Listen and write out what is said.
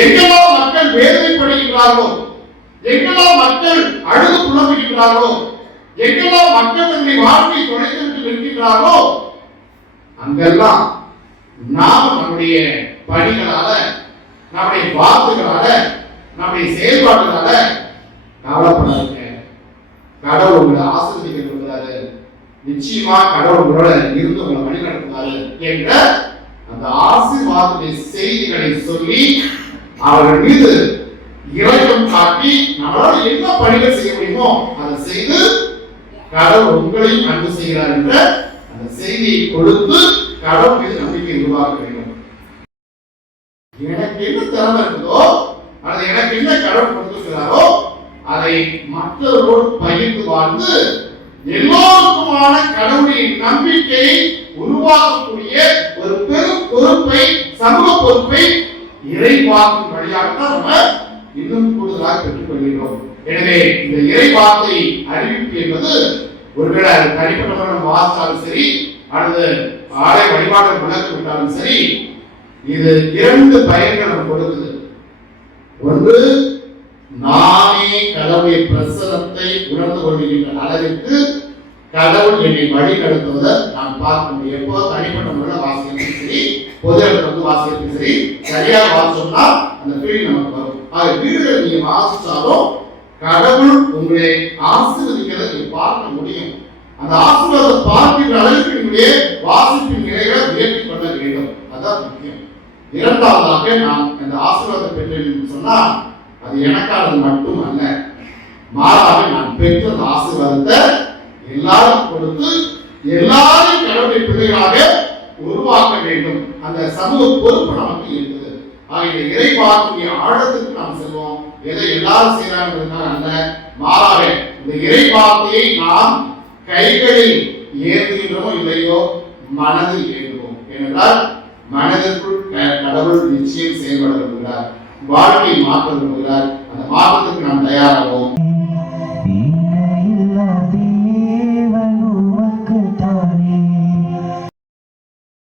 எங்கெல்லாம் மக்கள் வேதனைப்படுகிறார்களோ, எங்கெல்லாம் மக்கள் அழுது புலம்புகிறார்களோ, எங்கெல்லாம் மக்கள் தன்னுடைய வாழ்க்கையை தொலைத்து நிற்கிறார்களோ, அங்கெல்லாம் நாம் நம்முடைய பணிகளால, நம்முடைய வாக்குகளால, நம்முடைய செயல்பாடுகளால கவலைப்படாதீங்க, கடவுள் உங்களை ஆசீர்வதிக்கிறாரு, நிச்சயமா கடவுள் உங்களோட இருந்து உங்களை வழிநடத்துவாரு என்ற அந்த ஆசீர்வாதத்தின் செய்திகளை சொல்லி அவர்கள் மீது இரக்கம் காட்டி நம்மளால என்ன பணிகள் செய்ய முடியுமோ அதை செய்து கடவுள் உங்களையும் அன்பு செய்கிறார் என்ற அந்த செய்தியை கொடுத்து கடவுள் மீது நம்பிக்கை உருவாக்க வேண்டும். எனக்கு என்ன திறமை இருக்குதோ, அது எனக்கு என்ன கடவுள் கொடுத்திருக்கிறாரோ அதை மற்றவர்களோடு பகிர்ந்து வாழ்ந்து எல்லோருக்குமான கடவுளின் நம்பிக்கையை உருவாக்கக்கூடிய ஒரு பெரும் பொறுப்பை, சமூக பொறுப்பை இறைவாக்கின் வழியாகத்தான் நம்ம இன்னும் கூடுதலாக பெற்றுக் கொள்கிறோம். எனவே இந்த இறைவாக்கை அறிவிப்பு என்பது ஒருவேளை தனிப்பட்ட முறையில் வாசித்தாலும் சரி, அல்லது ஆலய வழிபாடு விளக்கு விட்டாலும் சரி, இது இரண்டு பயன்கள் நமக்கு கொடுக்குது. ஒன்று, நானே கடவுளுடைய பிரசனத்தை உணர்ந்து கொள்கின்ற அளவிற்கு கடவுள் என்னை வழி நடத்துவதை நான் பார்க்க முடியும். எப்போ தனிப்பட்ட முறையில் வாசிக்கிறதும் சரி, பொது இடத்துல வந்து வாசிக்கிறதும் சரி, சரியாக வாசிச்சோம்னா அந்த ஃபீலிங் நமக்கு வரும். வீடுகள் நீங்க வாசிச்சாலும் கடவுள் உங்களை ஆசீர்வதிக்கிறதை நீங்க பார்க்க முடியும். அந்த ஆசீர்வாதத்தை பார்க்கின்ற அளவுக்கு உங்களுடைய வாசிப்பின் நிலைகளை உயர்த்தி கொள்ள வேண்டும். அதான் முக்கியம். இரண்டாவதாக நான் அந்த ஆசீர்வாதத்தை பெற்றேன் சொன்னா அது எனக்கானது மட்டும் அல்ல, மாறாக நான் பெற்ற அந்த ஆசீர்வாதத்தை எல்லாரும் கொடுத்து எல்லாரும் கடவுளை பிள்ளைகளாக உருவாக்க வேண்டும். அந்த சமூக பொறுப்பு நமக்கு இருக்குது. இந்த இறைவாக்கிய ஆழத்துக்கு நாம் செல்வோம். எதை எல்லாரும் செய்யறாங்க அல்ல, மாறாக இந்த இறைவாக்கையை நாம் கைகளில் ஏற்றுகின்றோமோ இல்லையோ மனதில் ஏற்றுவோம். ஏனென்றால் மனதிற்குள் கடவுள் நிச்சயம் செயல்பட விரும்புகிறார், வாழ்க்கை மாற்ற விரும்புகிறார். அந்த மாற்றத்துக்கு நாம் தயாராகும்.